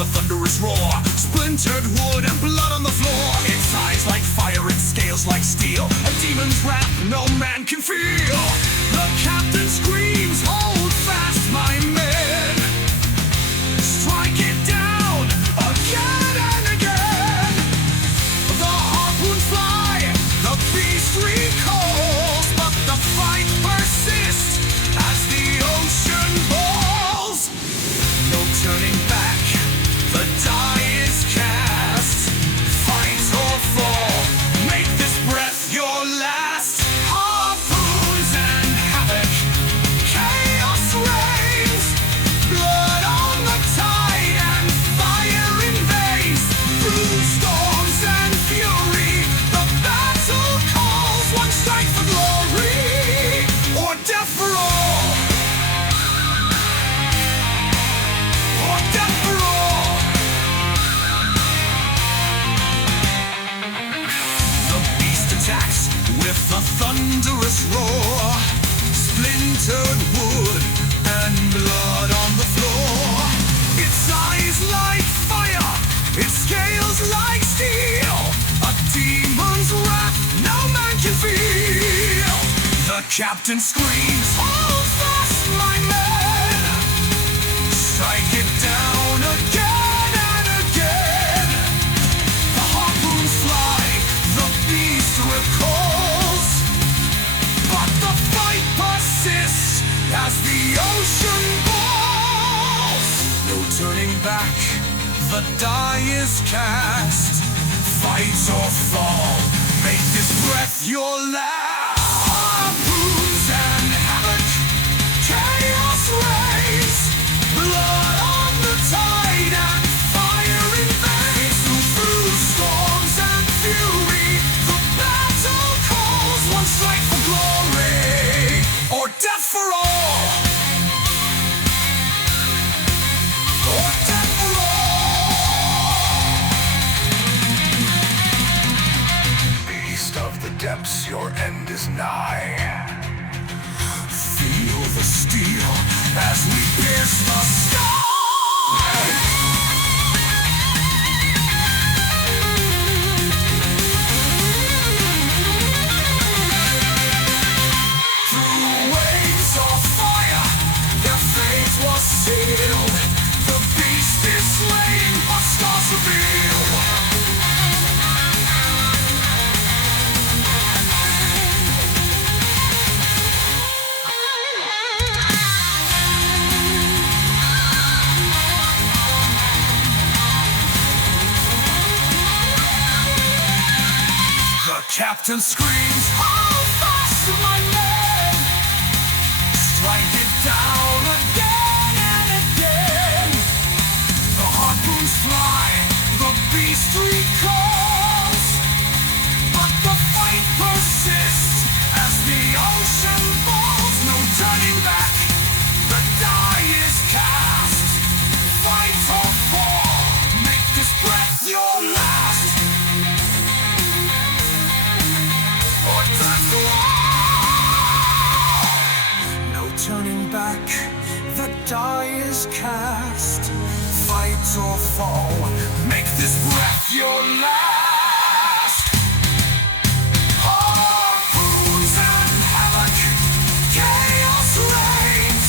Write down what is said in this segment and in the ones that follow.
a thunderous roar, splintered wood and blood on the floor. Its eyes like fire, its scales like steel, a demon's wrath no man can feel. The captain screams, hold fast my men, strike it down again and again. The harpoons fly, the beast recalls, but the fight persists as the ocean falls. No turning back, the die is cast. Fight or fall, make this breath your last. Harpoons and havoc, chaos reigns, blood on the tide and fire in veins. Through storms and fury, the battle calls. One strike for glory, or death for all. Or death for all. The beast attacks with a thunderous roar, splintered wood and blood on the floor. Its eyes like fire, its scales like steel, a demon's wrath no man can feel. The captain screams, hold fast my men, strike it down again and again. The harpoons fly, the beast recalls, but the fight persists as the ocean falls. No turning back, the die is cast. Fight or fall, make this breath your last. Harpoons and havoc, chaos reigns, blood on the tide and fire in veins. Through storms and fury, the battle calls. One strike for glory, or death for all. Or death for all. Beast of the depths, your end is nigh. Feel the steel as we pierce the sky. Through waves of fire, their fate was sealed. The beast is slain, but stars reveal. The captain screams, hold fast my men, strike it down again and again. The harpoons fly, the beast recalls, but the fight persists as the ocean falls. No turning back, the die is cast. Fight or fall, make this breath your last. Or death for all. No turning back, the die is cast. Fight or fall, make this breath your last. Harpoons and havoc, chaos reigns.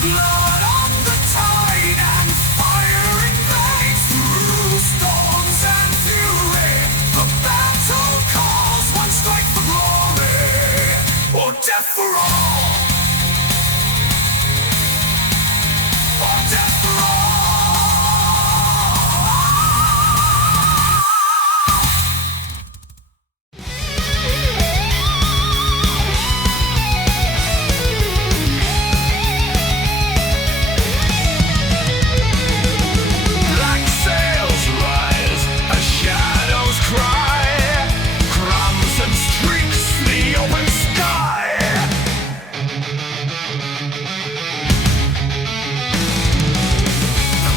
Blood on the tide and fire invades. Through storms and fury, the battle calls. One strike for glory, or death for all. Or death for all. Black sails rise as shadows cry. Crimson streaks the open sky.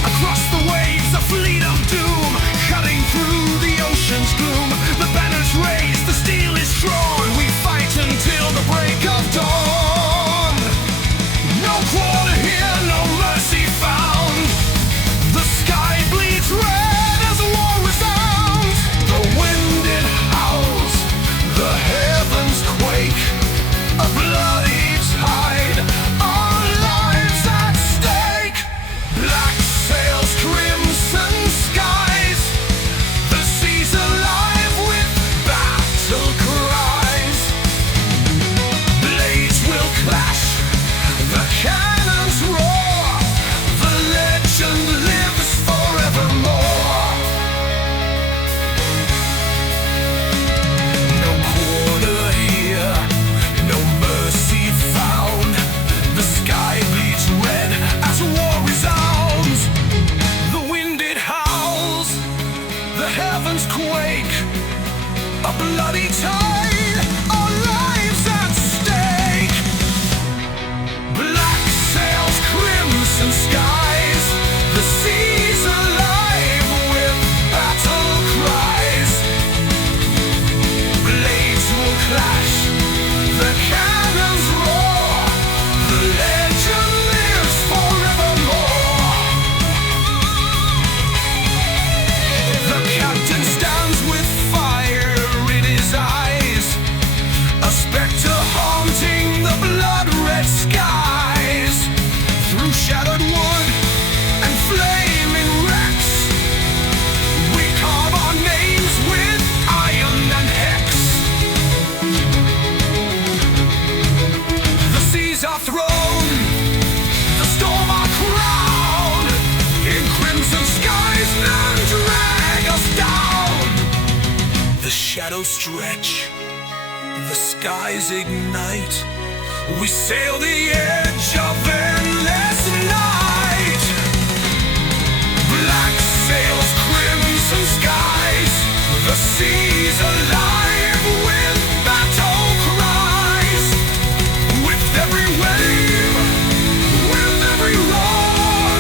Across the waves of fleet of doom, cutting through the ocean's gloom. The banners raised, the steel is drawn. We fight until the break of dawn. No quarter here, no mercy found. The sky bleeds red as war resounds. The wind it howls, the heavens quake. A bloody tide, our lives at stake. Black sails, crimson skies. The sea's alive with battle cries. Blades will clash, the cannons roar. The legend lives forevermore. No quarter here, no mercy found. The sky bleeds red as war resounds. The wind it howls, the heavens quake. A bloody tide, our lives at stake. Black sails, crimson skies. The sea's alive with battle cries. Blades will clash, the cannons roar. The legend lives forevermore. The captain stands with fire in his eyes. A spectre haunting the blood-red skies. Through shattered wood and flaming wrecks, we carve our names with iron and hex. The seas are thrown, the storm are crowned. In crimson skies none drag us down. The shadows stretch, the skies ignite. We sail the edge of endless night. Black sails, crimson skies. The sea's alive with battle cries. With every wave, with every roar,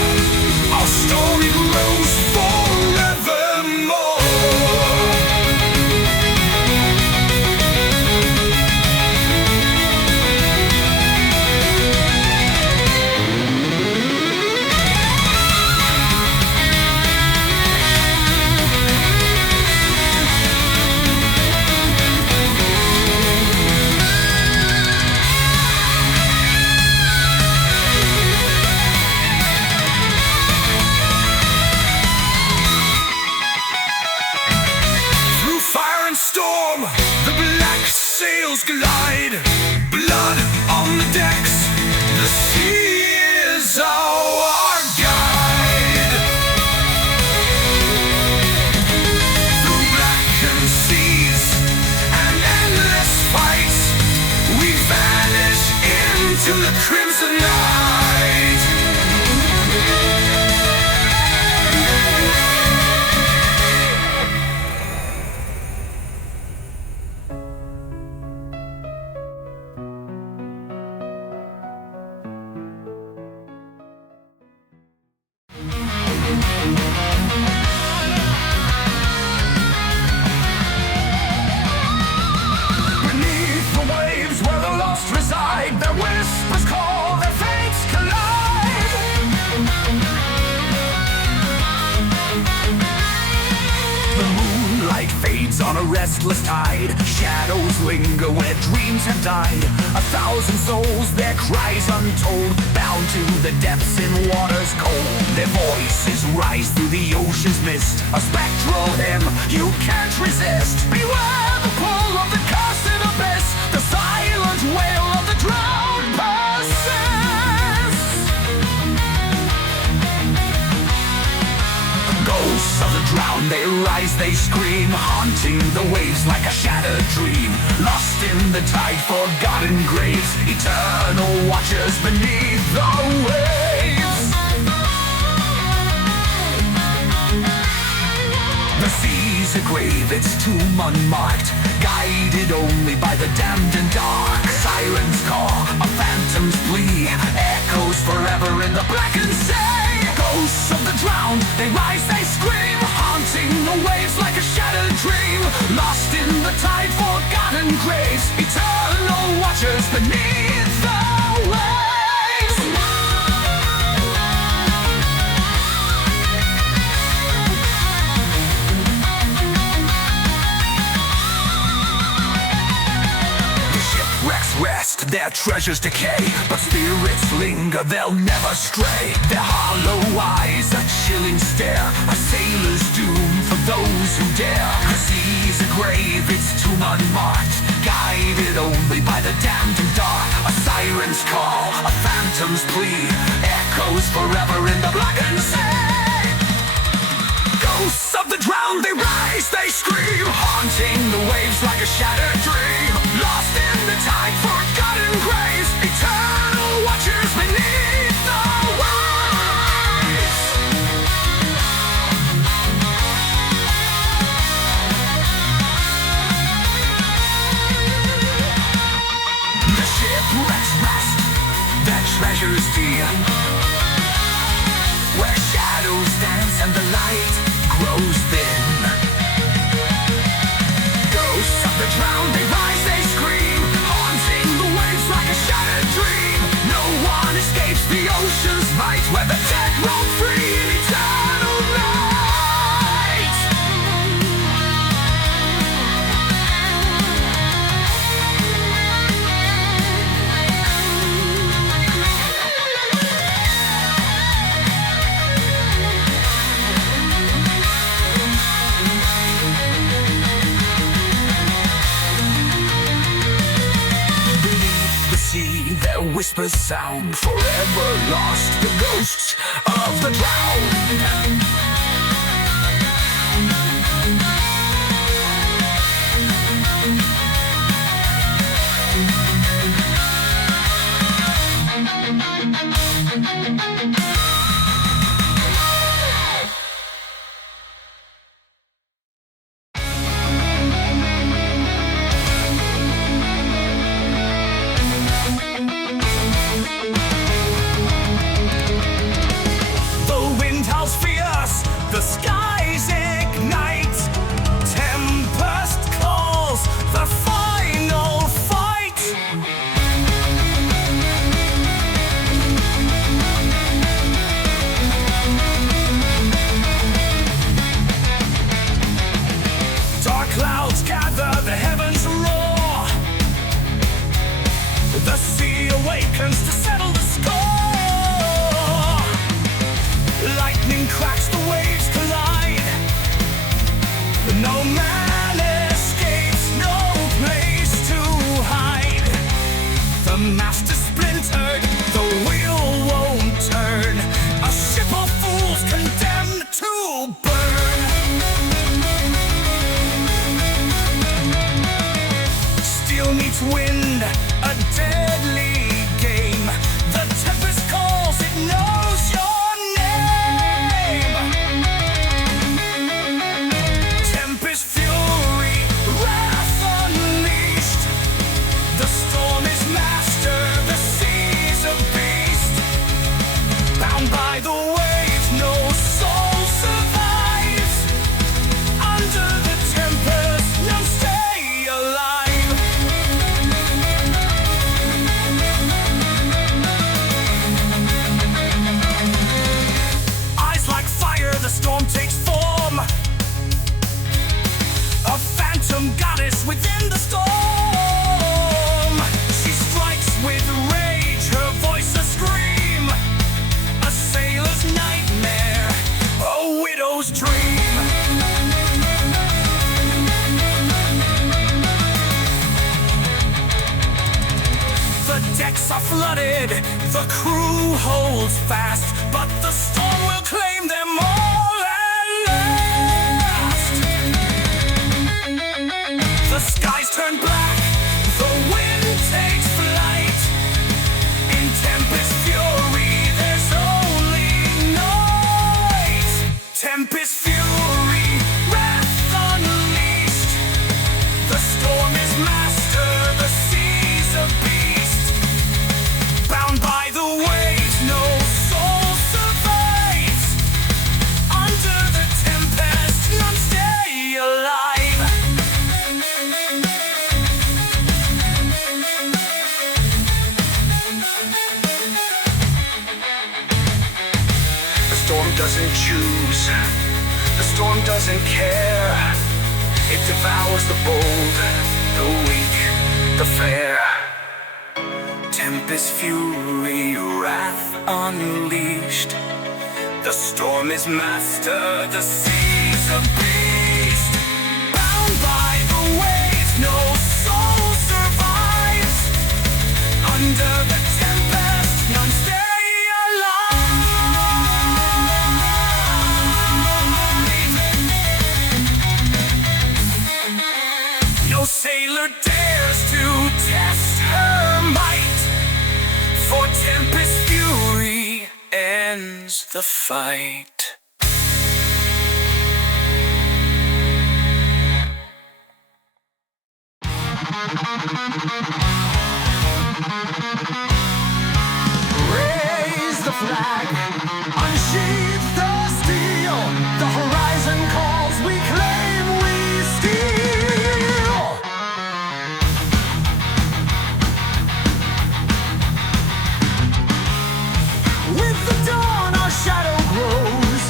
our story grows forevermore. restless tide. Shadows linger where dreams have died. 1,000 souls, their cries untold, bound to the depths in waters cold. Their voices rise through the ocean's mist, a spectral hymn you can't resist. Beware the pull of the cursed abyss, the silent wail of the drowned persists. Ghosts of the drowned, they rise, they scream, haunting the waves like a shattered dream. Lost in the tide, forgotten graves, eternal watchers beneath the waves. The sea's a grave, its tomb unmarked, guided only by the damned and dark. Sirens call, a phantom's plea, echoes forever in the blackened sea. Ghosts of the drowned, they rise, they scream, haunting the waves like a shattered dream. Lost in the tide, forgotten graves, eternal watchers beneath the waves. The shipwrecks rest, their treasures decay, but spirits linger, they'll never stray. Their hollow eyes, a chilling stare, a sailor's doom for those who dare. The sea's a grave, its tomb unmarked, guided only by the damned and dark. A siren's call, a phantom's plea, echoes forever in the blackened sea. Ghosts of the drowned, they rise, they scream, haunting the waves like a shattered dream. Lost in the tide, forgotten graves, eternal watchers beneath the waves. The shipwrecks rest, their treasures dear, where shadows dance and the light grows thin. Ghosts of the drowned, they rise, they scream, haunting the waves like a shattered dream. No one escapes the ocean's might, where the dead roam free in eternal night. Their whispers sound, forever lost, the ghosts of the drowned. The skies ignite, Tempest calls, the final fight. Dark clouds gather, the heavens roar, the sea awakens to settle the score. Lightning cracks, the waves collide, no man escapes, no place to hide. The mast is splintered, the wheel won't turn, a ship of fools condemned to burn. Steel meets wind, a deadly game. The tempest calls, it knows your name. Tempest fury, wrath unleashed. The storm is master, the sea's a beast. Bound by the waves, no soul survives. Under the tempest, none stay alive. Eyes like fire, the storm takes form. A phantom god holds fast, but the storm will claim them all at last. The skies turn black, the wind takes flight. In tempest fury, there's only night. Tempest fury, wrath unleashed. The storm is master, the sea's a beast. Bound by the waves, no soul survives. Under the tempest, none stay alive. The storm doesn't choose, the storm doesn't care. It devours the bold, the weak, the fair. Tempest fury, wrath unleashed. The storm is master, the sea's a beast. Bound by the waves, no soul survives. Under the tempest, none stay alive. No sailor dares to test her might, for tempest fury ends the fight. Raise the flag, unsheath the steel. The horizon calls, we claim, we steal. With the dawn our shadow grows,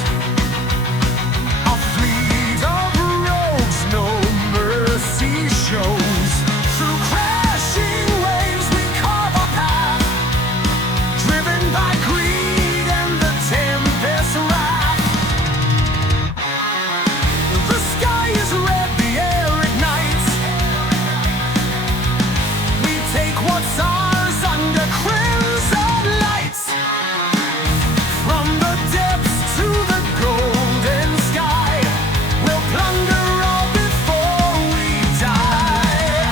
a fleet of rogues no mercy shows. Through crashing waves we carve a path, driven by greed and the tempest's wrath. The sky is red, the air ignites. We take what's ours under crimson lights. From the depths to the golden sky, we'll plunder all before we die.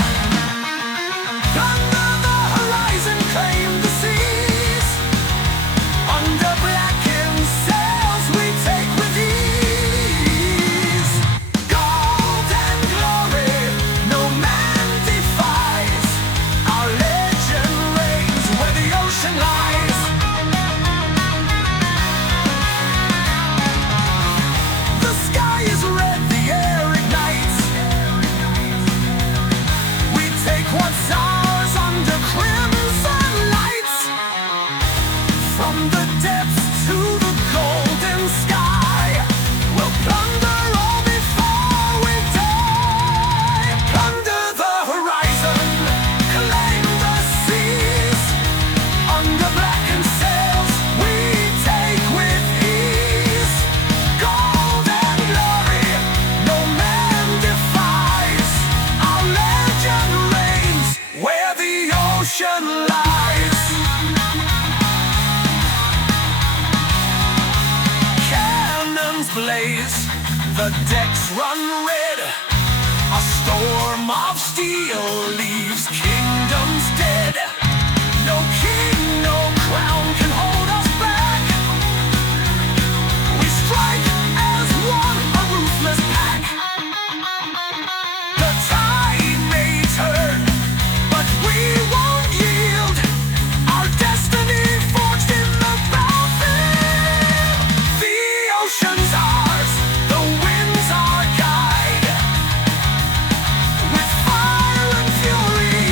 Plunder the horizon, claim the seas. Under blackened sails we take with ease. Gold and glory, no man defies. Our legend reigns where the ocean lies. The sky is red, the air ignites. We take what's ours under crimson lights. From the depths to the golden sky, we'll plunder all before we die. Plunder the horizon, claim the seas. Under blackened sails we take with ease. Gold and glory, no man defies. Our legend reigns where the ocean lies. Cannons blaze, the decks run red. A storm of steel leaves kingdoms dead. No king, no crown can hold us back. We strike as one, a ruthless pack. The tide may turn, but we won't yield. Our destiny forged in the battlefield. The ocean's ours, the wind's our guide. With fire and fury,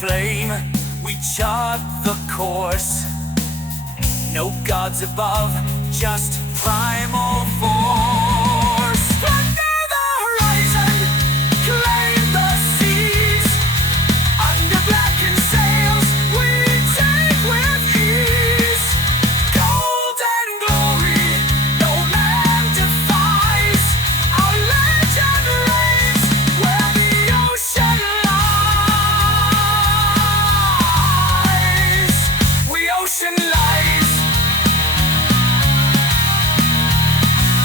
flame, we chart the course. No gods above, just primal force. Plunder the horizon, claim the seas. Under blackened sails, we take with ease. Golden glory, no man defies. Our legend reigns where the ocean lies. We ocean lies.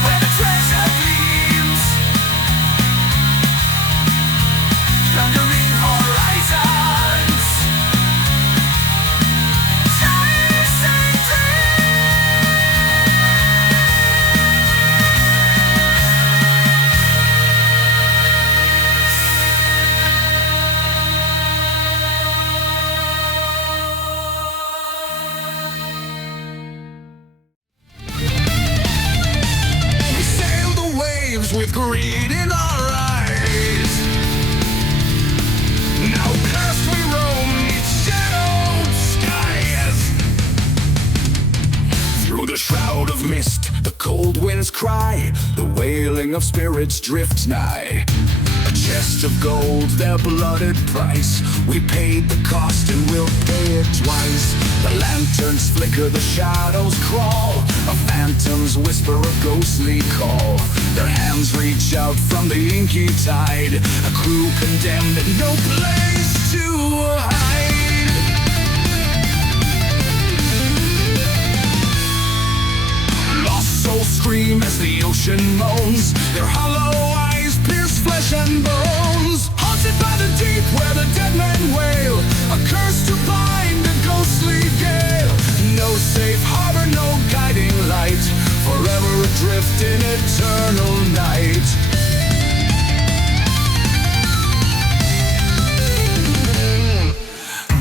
Where the treasure gleams, plundering horizons, chasing we sail the waves with greed in our eyes. Now cursed we roam its shadowed skies. Through the shroud of mist, the cold winds cry. The wailing of spirits drifts nigh. A chest of gold, their blooded price. We paid the cost and we'll pay it twice. The lanterns flicker, the shadows crawl. A phantom's whisper, a ghostly call. Their hands reach out from the inky tide. A crew condemned and no place to hide. Lost souls scream as the ocean moans. Their hollow eyes pierce flesh and bones. Haunted by the deep where the dead men wail. A curse to bind a ghostly gale. No safe harbor, no guiding light. Forever adrift in eternal night.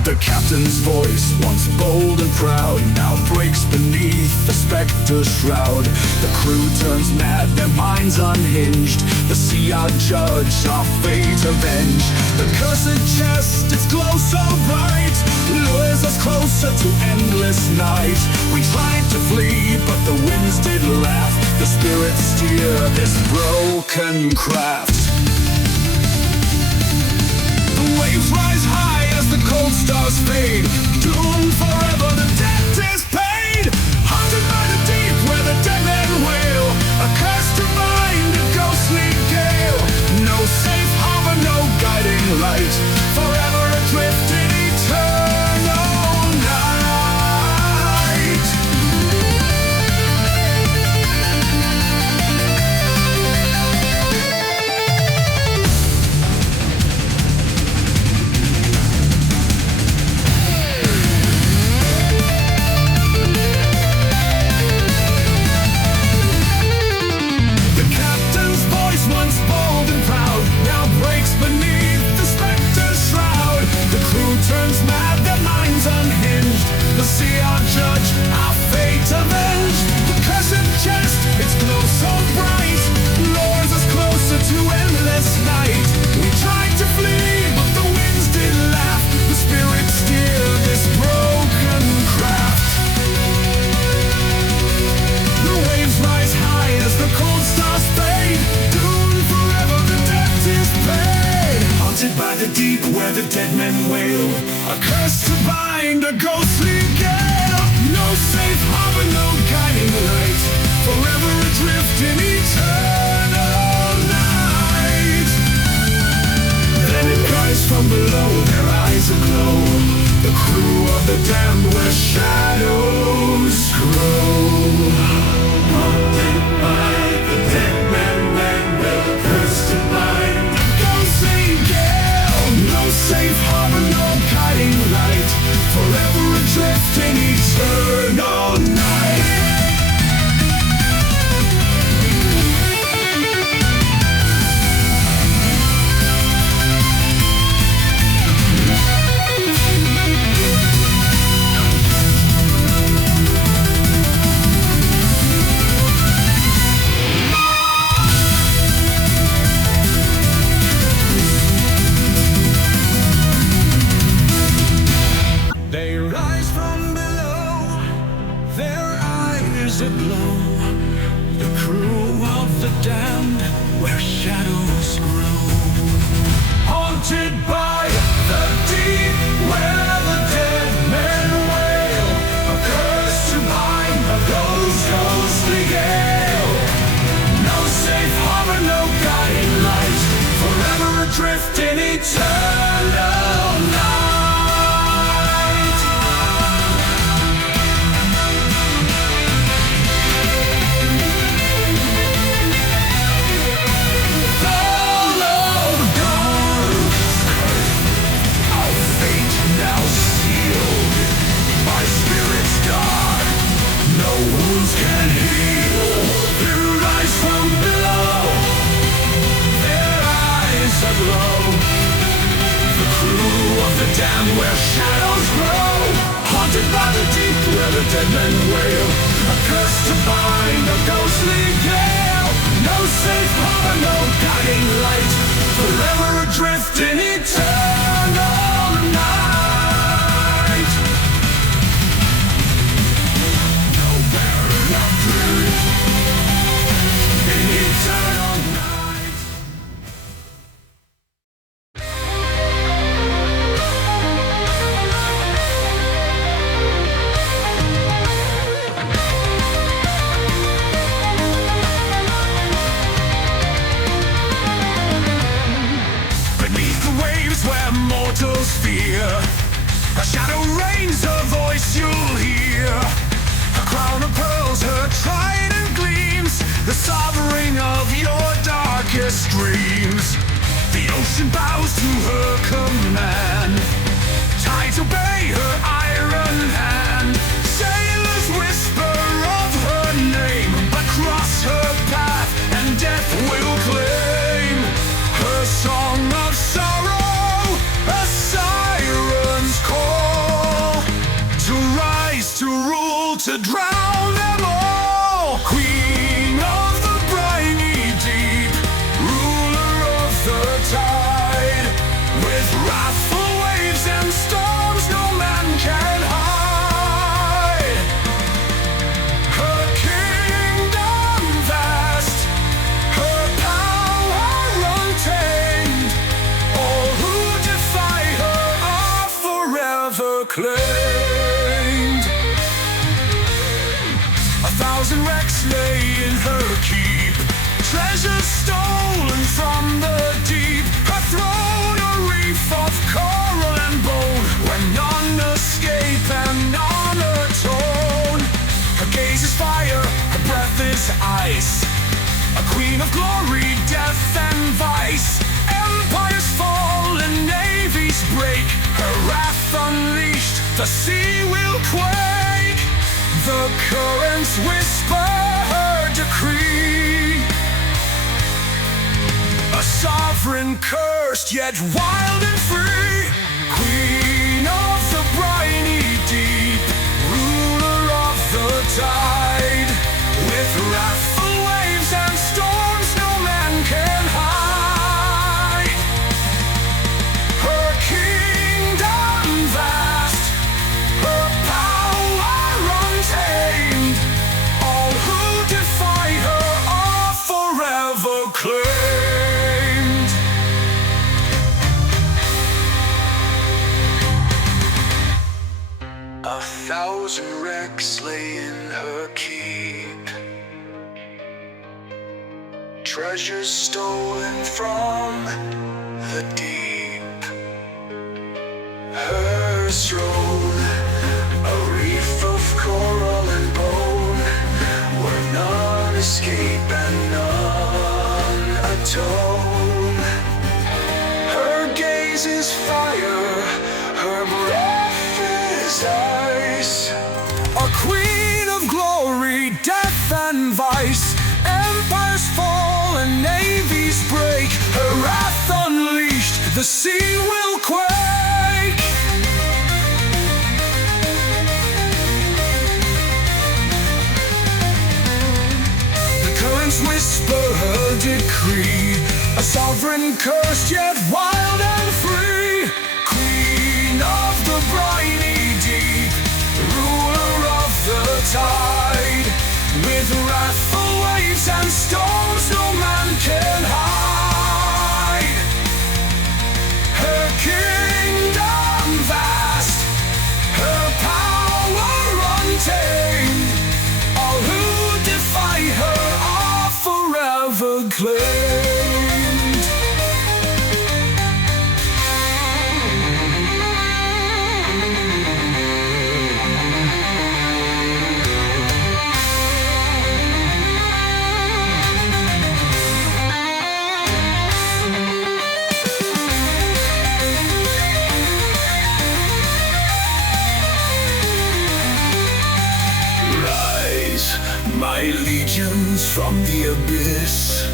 The captain's voice, once bold and proud, now breaks beneath the spectre shroud. The crew turns mad, their minds unhinged. The sea our judge, our fate avenge. The cursed chest, its glow so bright, lures us closer to endless night. We tried to flee, but the winds did laugh. The spirits steer this broken craft. The waves rise high as the cold stars fade. Doomed forever, the debt is paid. Haunted by the deep where the dead men wail. A curse to bind a ghostly gale. No safe harbor, no guiding light. Forever adrift in eternal night. Turns mad, their minds unhinged. The sea our judge, our fate avenged. The cursed chest, its glow so bright, lures us closer to endless night. We tried to flee, but the winds did laugh. The spirits steer this broken craft. The waves rise high as the cold stars fade. Doomed forever, the debt is paid. Haunted by the deep where the dead men wail. A curse to bind a ghostly gale. No safe harbor, no guiding light. Forever adrift in eternal night. Then it cries from below, their eyes aglow. The crew of the damned where shadows grow. Haunted by the dead men will curse to bind a ghostly gale. No safe harbor, no guiding light. Forever adrift in eternal night. damned, where shadows grow. Haunted by the deep, where the dead men wail, a curse to bind a ghostly gale. No safe harbor, no guiding light, forever adrift in eternal night. Can heal through rise from below, their eyes aglow. The crew of the damned, where shadows grow, haunted by the deep, where the dead men wail, a curse to bind a ghostly gale. No safe harbor, no guiding light, forever adrift in eternal night. Eternal night. Beneath the waves where mortals fear, a shadow reigns, her voice you'll hear. A crown of pearls, her trident gleams, the sovereign of your darkest dreams. The ocean bows to her command, tides obey her iron hand. Sailors whisper of her name, but cross her path and death will claim. Her song of sorrow, a siren's call, to rise, to rule, to drown them all. Queen of the briny deep, ruler of the tide, with wrathful waves and storms no man can hide. Her kingdom vast, her power untamed, all who defy her are forever claimed. A thousand wrecks lay in her keep, treasures stolen from the deep. Her throne a reef of coral and bone, where none escape and none atone. Her gaze is fire, her breath is ice, a queen of glory, death and vice. Empires fall and navies break, her wrath unleashed, the sea will quake. The currents whisper her decree, a sovereign cursed yet wild and free. Queen of the briny deep, ruler of the tide, with wrathful waves and storms no man can hide. Her kingdom vast, her power untamed, all who defy her are forever claimed. A thousand wrecks lay in her keep, treasures stolen from the deep. Her throne, a reef of coral and bone, where none escape and none atone. Her gaze is fire, her breath is ice, a queen of glory, death and vice. Empires fall and navies break, her wrath unleashed, the sea will quake. The currents whisper her decree, a sovereign cursed yet wild and free. Queen of the briny deep, ruler of the tide, with wrathful waves and storms no claimed. My legions from the abyss,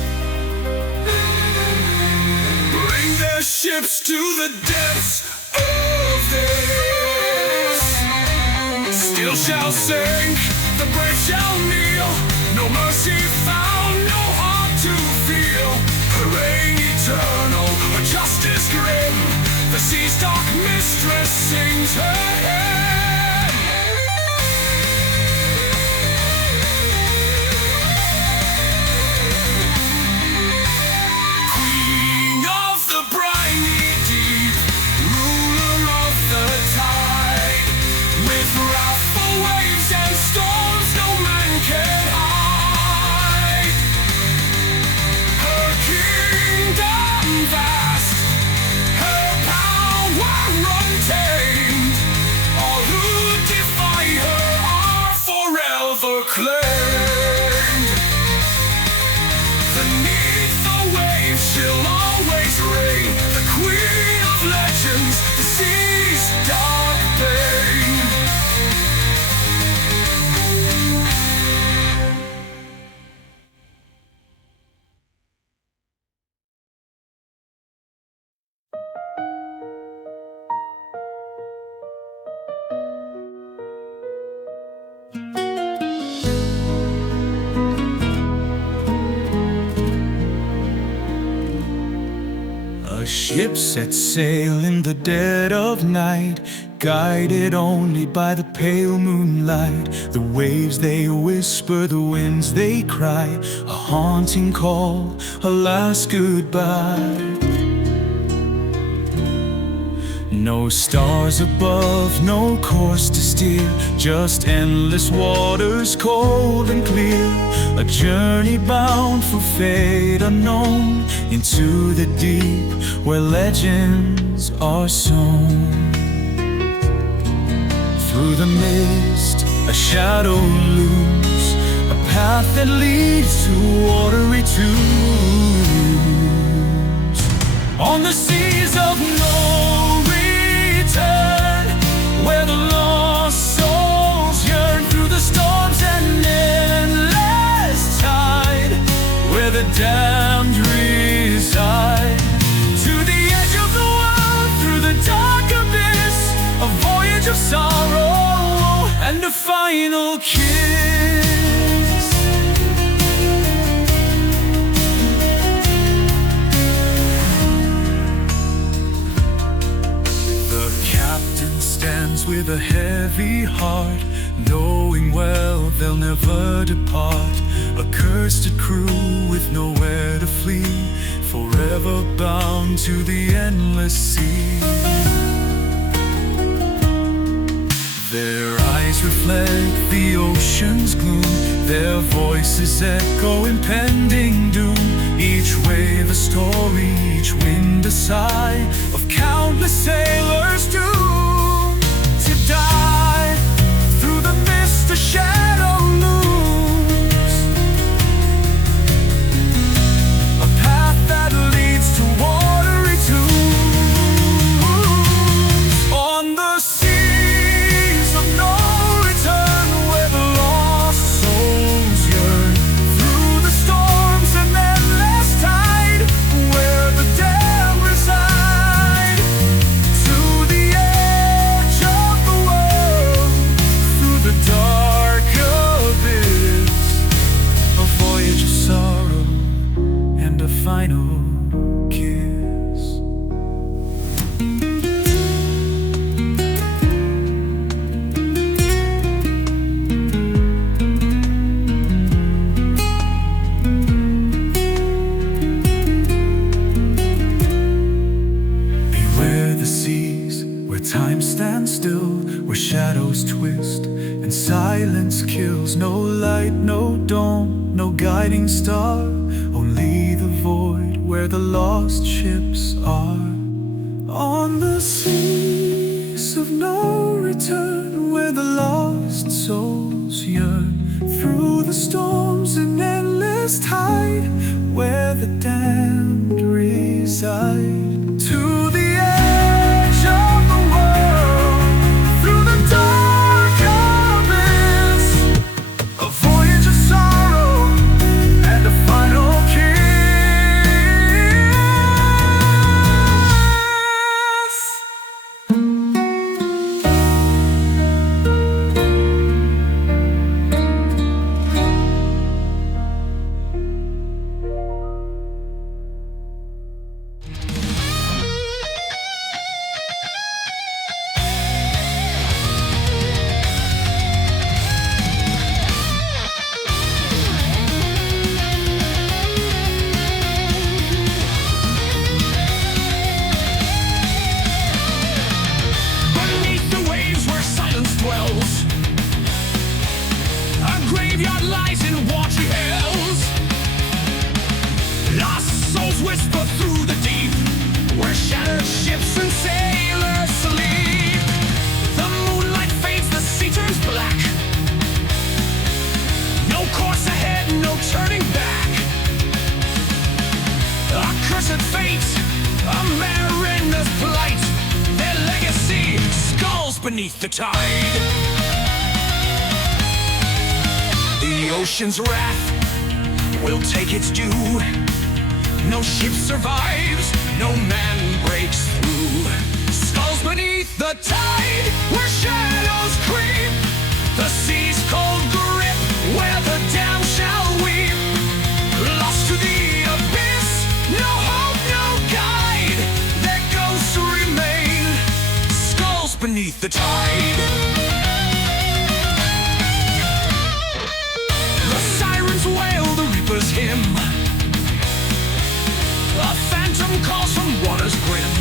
bring their ships to the depths of this. Still shall sink, the brave shall kneel, no mercy found, no heart to feel. Her reign eternal, her justice grim, the sea's dark mistress sings her hymn. Briny deep, ruler of the tide, with wrathful waves and storms no man can hide. Her kingdom vast, her power untamed, all who defy her are forever claimed. Beneath the waves she'll always reign, the queen of legends, the sea's dark bane. A ship set sail in the dead of night, guided only by the pale moonlight. The waves they whisper, the winds they cry, a haunting call, a last goodbye. No stars above, no course to steer, just endless waters cold and clear. A journey bound for fate unknown, into the deep where legends are sown. Through the mist a shadow looms, a path that leads to watery tombs. On the seas of no return, where the lost souls yearn, through the storms and endless tide, where the damned reside. To the edge of the world, through the dark abyss, a voyage of sorrow and a final kiss. The captain stands with a heavy heart, knowing well they'll never depart. A cursed crew with nowhere to flee, forever bound to the endless sea. Their eyes reflect the ocean's gloom, their voices echo impending doom. Each wave a story, each wind a sigh, of countless sailors doomed to die. Through the mist a shadow looms, a path that leads to watery tombs. On the seas of no return, where the lost souls yearn, through the storms and endless tide, where the dead reside. To the edge of the world, through the dark abyss, a voyage of sorrow and a final kiss. Beware the seas, where time stands still, where shadows twist and silence kills. No light, no dawn, no guide guiding star, only the void where the lost ships are. On the seas of no return, where the lost souls yearn, through the storms and endless tide, where the damned reside. To the edge of the world, through the dark abyss, a voyage of sorrow and a final kiss. Graveyard lies in watery hills. Lost souls whisper through the deep, where shattered ships and sailors sleep. The moonlight fades, the sea turns black. No course ahead, no turning back. A cursed fate, a mariner's plight. Their legacy, skulls beneath the tide. The ocean's wrath will take its due. No ship survives, no man breaks through. Skulls beneath the tide, where shadows creep. The sea's cold grip, where the damned shall weep. Lost to the abyss, no hope, no guide. Their ghosts remain, skulls beneath the tide. Wail the reaper's hymn. A phantom calls from waters grim.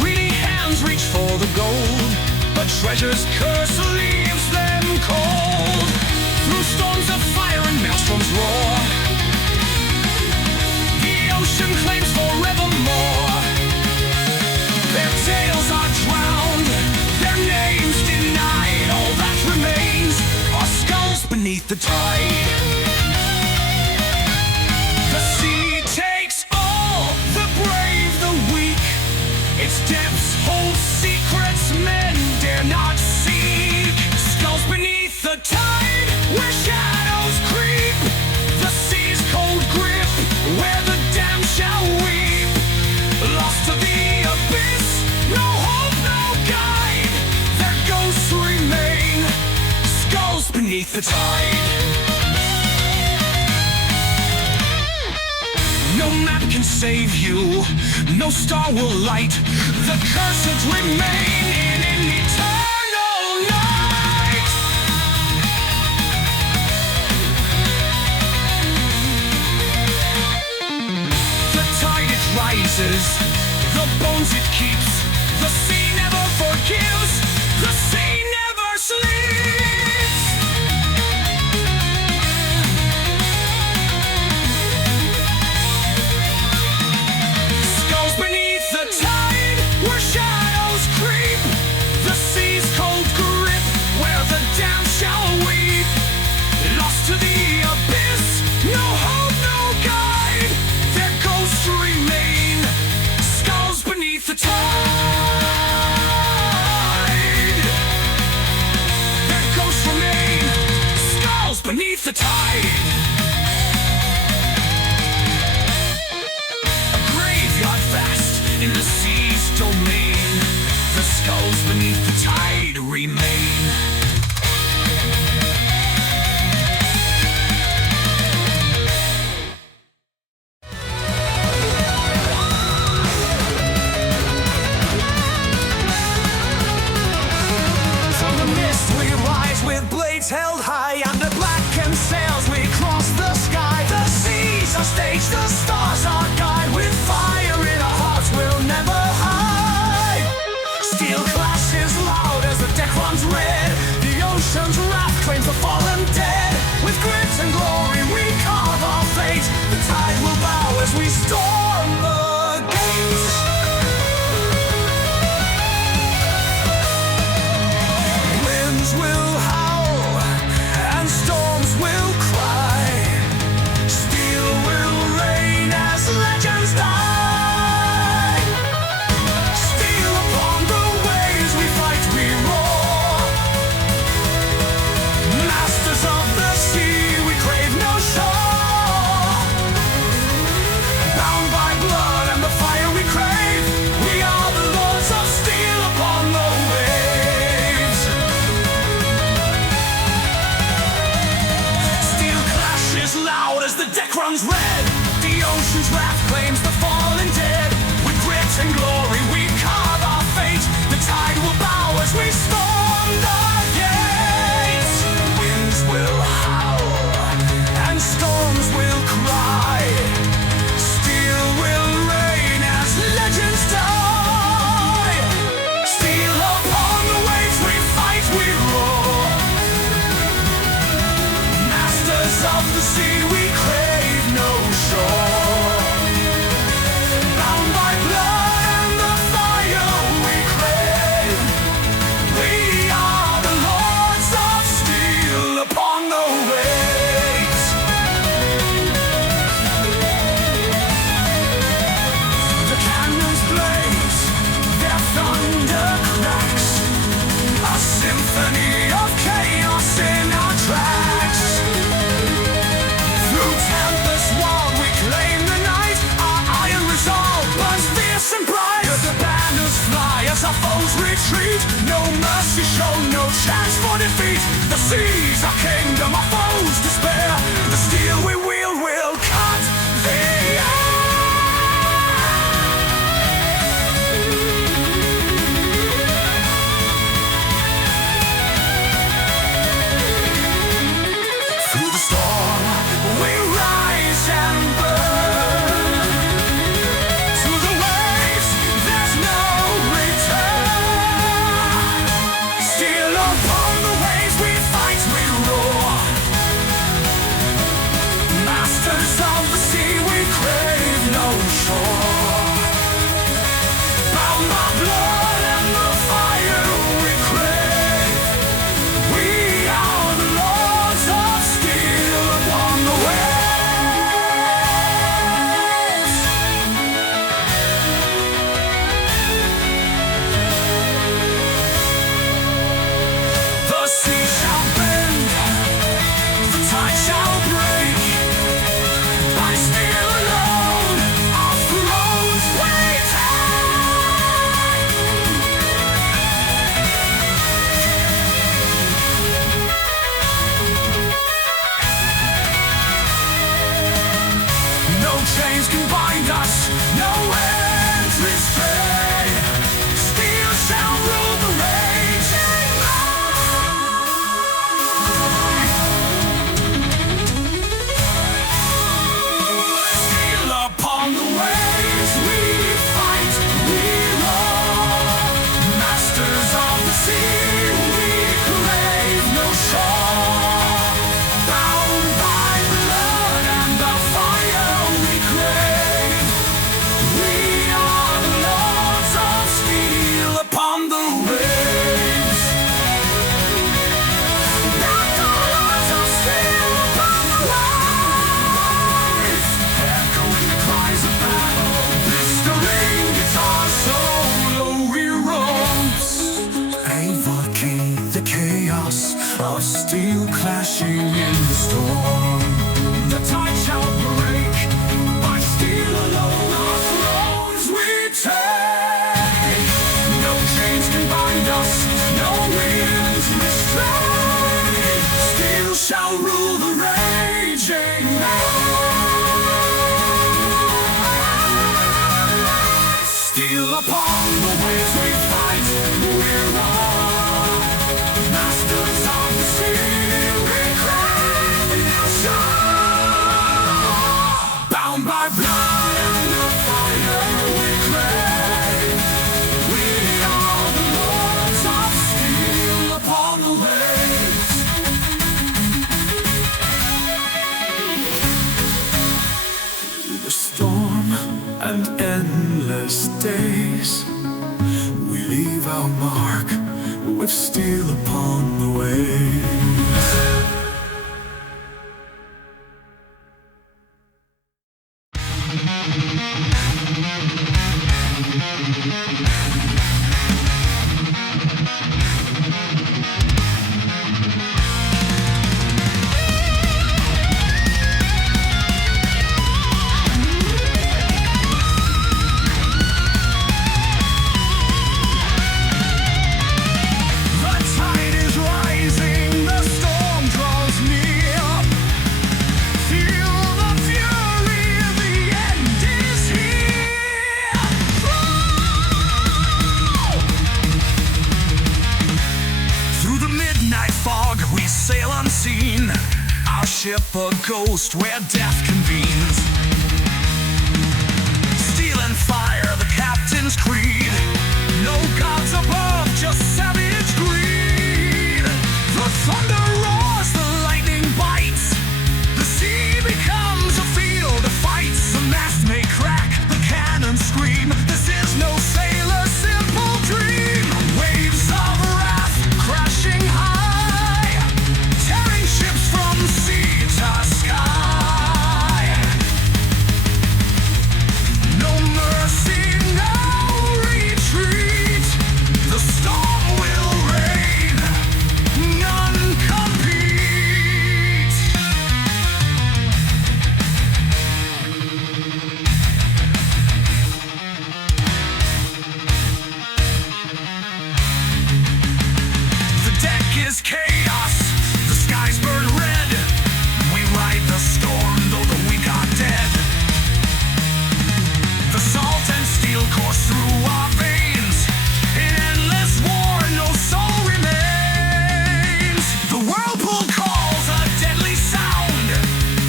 Greedy hands reach for the gold, but treasure's curse leaves them cold. Through storms of fire and maelstroms roar, the ocean claims forevermore. Their tales are drowned, their names denied. All that remains are skulls beneath the tide. The sea takes all, the brave, the weak. Its depths hold secrets men dare not seek. Skulls beneath the tide, where shadows creep. The sea's cold grip, where the damned shall weep. Lost to the abyss, no hope, no guide. Their ghosts remain, skulls beneath the tide. No map can save you, no star will light. The cursed remain in an eternal night. The tide it rises, the bones it keeps. The sea never forgives, the sea never sleeps. Skulls beneath the tide, where shadows creep. The sea's cold grip, where the damned shall weep. Lost to the abyss, no hope, no guide. Their ghosts remain, skulls beneath the tide. Beneath the tide. A graveyard vast in the sea's domain. The skulls beneath the tide remain. From the mist we rise with blades held high. Under blackened sails we cross as we storm the gates. Winds will howl and storms will cry. Steel will reign as legends die. Steel upon the waves we fight, we roar. Masters of the sea, we crave no shore. Bound by blood and the fire we crave, we are the lords of steel upon the waves. Steel clashes loud as the deck runs red. The ocean's wrath claims the fallen dead. With grit and glory we carve our fate. The tide will bow as we storm the gates. Winds will howl and storms will cry. Steel will reign as legends die. Steel upon the waves we fight, we roar. Masters of the sea, we crave no shore. Bound by blood and the fire we crave, we are the lords of steel upon the waves. The cannons blaze, their thunder cracks, a symphony of chaos in our tracks. Through tempest wild we claim the night. Our iron resolve burns fierce and bright. The banners fly as our foes retreat. No mercy shown, no chance for defeat. The seas our kingdom, our foes despair. The steel we wield will cut the air. Through the storm we rise and burn. To the waves there's no return. Steel upon the waves we fight, we roar. Masters of the sea, we crave no shore. Bound by blood and the fire we crave, we are the lords of steel upon the waves. The sea shall bend, the tide shall break. By steel alone, our thrones we take. No chains can bind us, no ends restrain. Steel shall rule the raging steel upon the waves we fight, we roar. Masters of the sea, we crave no shore. Bound by blood and the fire we crave, we are the lords of steel upon the waves. Not the lords of steel upon the waves. Echoing the cries of battle, blistering guitar solo we romps. Evoking the chaos of steel clashing in the storm. The tide shall break, by steel alone our thrones we take. No chains can bind us, no winds restrain. Steel shall rule the raging night. Steel upon the waves we fight, we roar. Masters of the sea, we crave no shore. and endless days. We leave our mark with steel upon the waves. Sail unseen, our ship a ghost where death convenes. Steel and fire, the captain's creed. No gods above, just savage greed. The thunder roars, the lightning bites. The sea becomes a field of fights. The mast may crack, the cannon scream. This is no sailor's simple dream. Waves of wrath crashing high, ships from sea to sky. No mercy, no retreat. The storm will rain, none compete. The deck is chaos, the skies burn red. We ride the storm, though the weak are dead. The salt and steel course through our veins. In endless war, no soul remains. The whirlpool calls a deadly sound.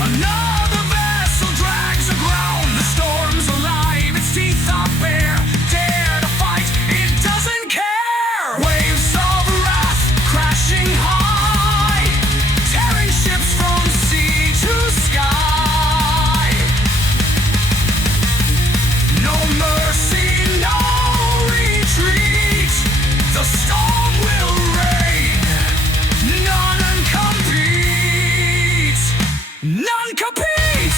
Another vessel drags aground. The storm's alive, its teeth are bare. Dare to fight, it doesn't care. Waves of wrath crashing high, tearing ships from sea to sky. No mercy, no retreat. The storm will rain, none compete. None compete.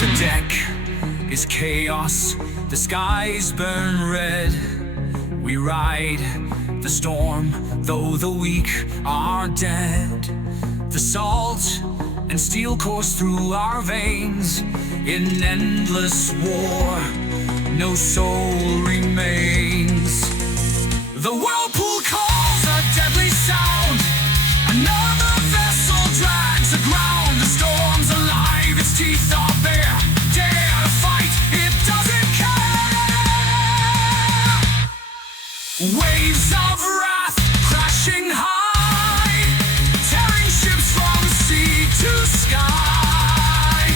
The deck is chaos, the skies burn red. We ride the storm, though the weak are dead. The salt and steel course through our veins. In endless war, no soul remains. The whirlpool calls a deadly sound. Another vessel drags aground. The storm's alive, its teeth are bare. Dare to fight, it doesn't care. Waves of wrath crashing high, tearing ships from sea to sky.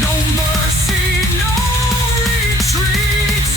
No mercy, no retreat.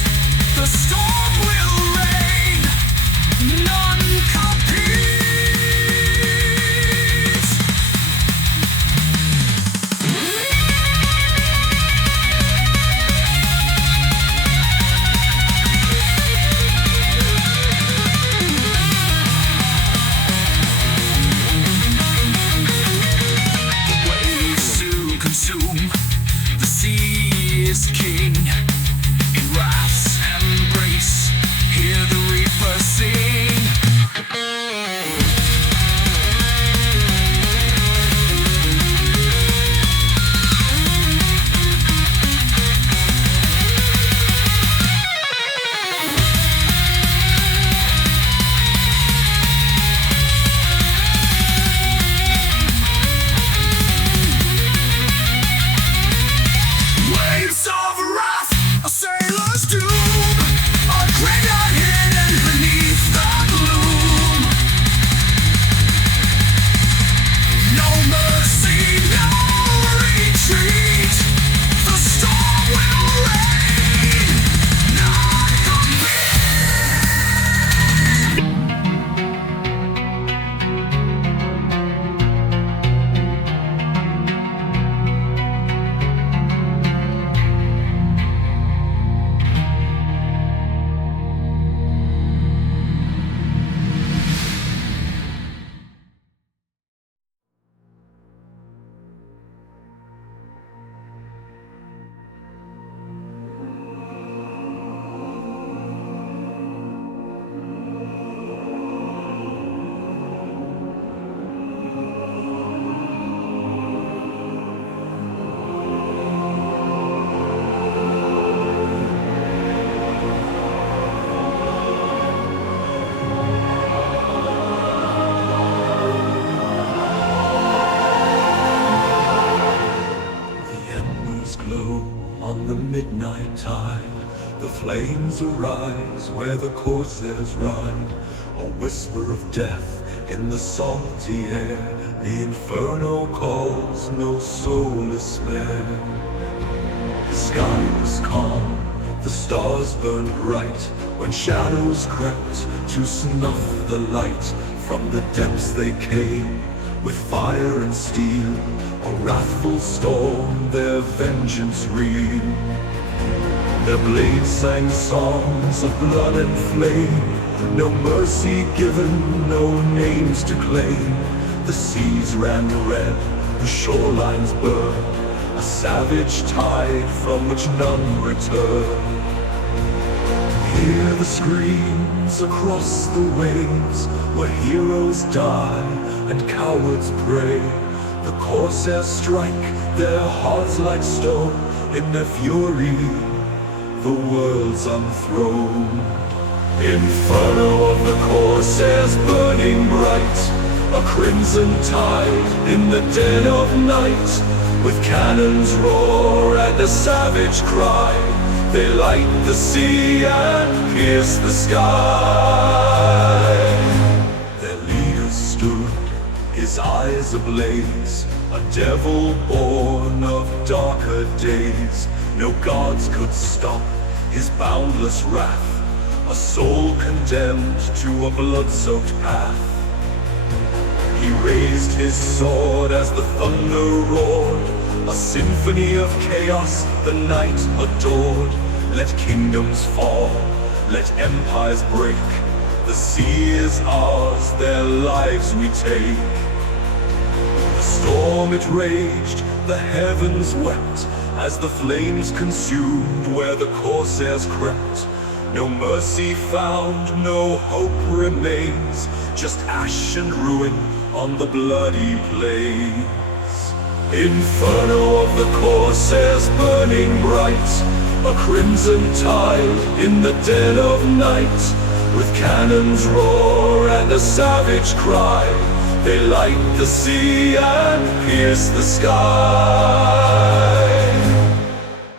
storms arise where the Corsairs ride, a whisper of death in the salty air. The Inferno calls, no soul is spared. The sky was calm, the stars burned bright, when shadows crept to snuff the light. From the depths they came, with fire and steel, a wrathful storm their vengeance wreaked. Their blades sang songs of blood and flame, no mercy given, no names to claim. The seas ran red, the shorelines burned, a savage tide from which none returned. Hear the screams across the waves, where heroes die and cowards pray. The Corsairs strike their hearts like stone, in their fury the world's unthrown. Inferno of the Corsairs burning bright, a crimson tide in the dead of night. With cannons roar and a savage cry, they light the sea and pierce the sky. Their leader stood, his eyes ablaze, a devil born of darker days. No gods could stop his boundless wrath, a soul condemned to a blood-soaked path. He raised his sword as the thunder roared, a symphony of chaos the night adored. Let kingdoms fall, let empires break, the sea is ours, their lives we take. The storm it raged, the heavens wept, as the flames consumed where the Corsairs crept. No mercy found, no hope remains, just ash and ruin on the bloody plains. Inferno of the Corsairs burning bright, a crimson tide in the dead of night. With cannons roar and a savage cry, they light the sea and pierce the sky.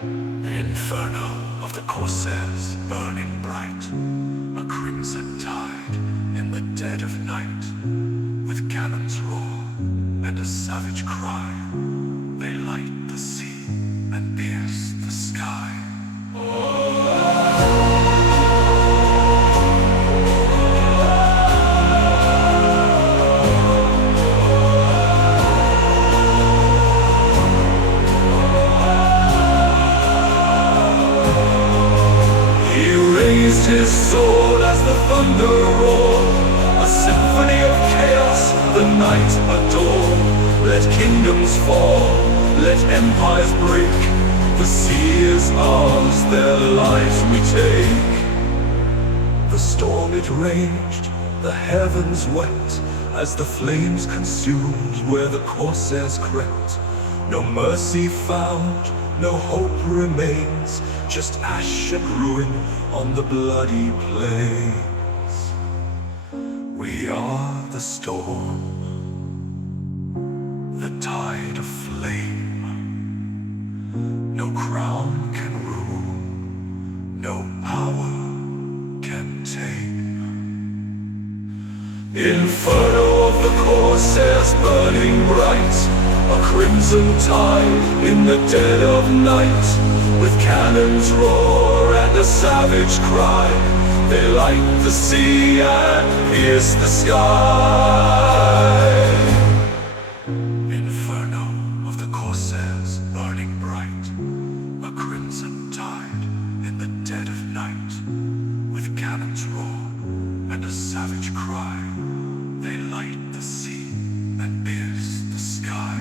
Inferno of the Corsairs burning bright, a crimson tide in the dead of night. With cannons roar and a savage cry, they light the sea and pierce the sky. His sword as the thunder roared, a symphony of chaos the night adored. Let kingdoms fall, let empires break, the sea is ours, their lives we take. The storm it raged, the heavens wept, as the flames consumed where the Corsairs crept. No mercy found, no hope remains, just ash and ruin on the bloody plains. We are the storm, the tide of flame. No crown can rule, no power can tame. Inferno of the Corsairs burning bright, a crimson tide in the dead of night. With cannons roar and a savage cry, they light the sea and pierce the sky. Inferno of the Corsairs burning bright, a crimson tide in the dead of night. With cannons roar and a savage cry, they light the sea and pierce the sky.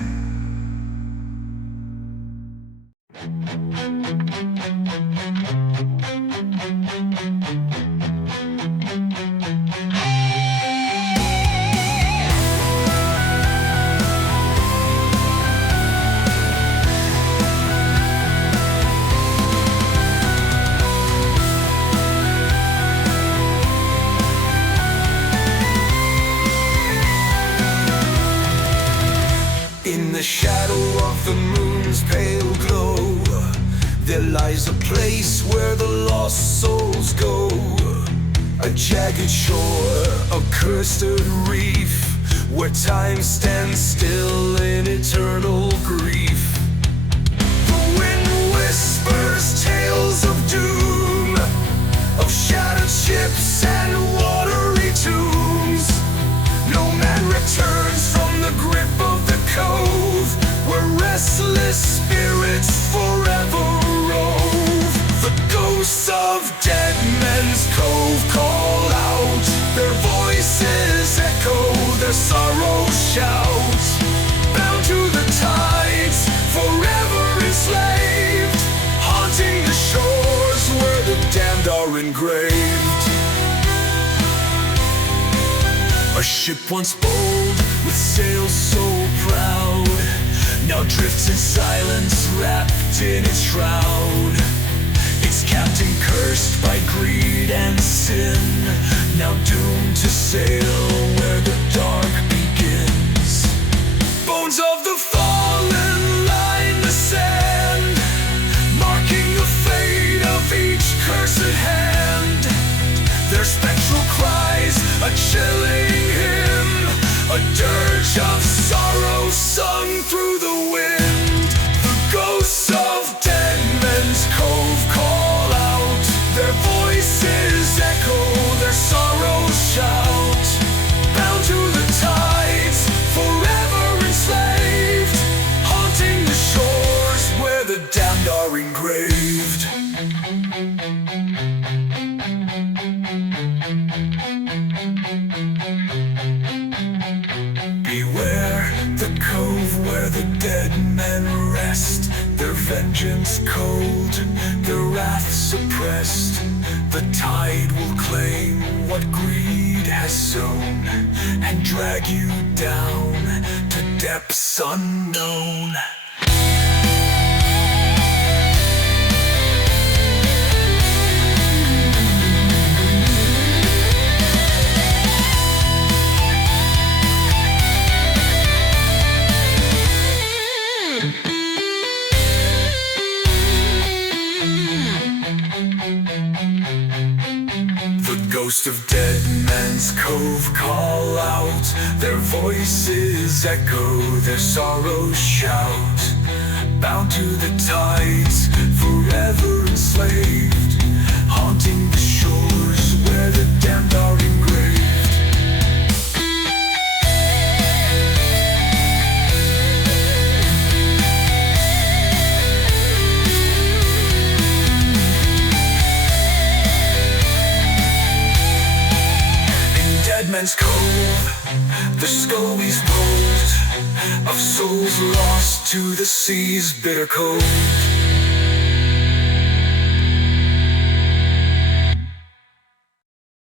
A jagged shore, a cursed reef, where time stands still in eternal grief. The wind whispers tales of doom, of shattered ships and watery tombs. No man returns from the grip of the cove, where restless spirits forever rove. The ghosts of dead men's cove call out, their voices echo, their sorrow shout. Bound to the tides, forever enslaved, haunting the shores where the damned are engraved. A ship once bold, with sails so proud, now drifts in silence, wrapped in its shroud. Its captain cursed by greed and sin, now doomed to sail where the dark begins. Bones of the fallen line the sand, marking the fate of each cursed hand. Their spectral cries, a chilling hymn, a dirge of sorrow sung through the wind. The ghosts of dead men's cove call out, their voices echo, their sorrows shout. Bound to the tides, forever enslaved, haunting the shores where the damned are engraved. Beware the cove where the dead men rest, their vengeance cold, their wrath suppressed. The tide will claim what greed has sown, and drag you down to depths unknown. Ghosts of dead men's cove call out, their voices echo, their sorrows shout. Bound to the tides, forever enslaved, haunting the shores where the damned are engraved. Men's Cove, the scullies bold, of souls lost to the sea's bitter cold.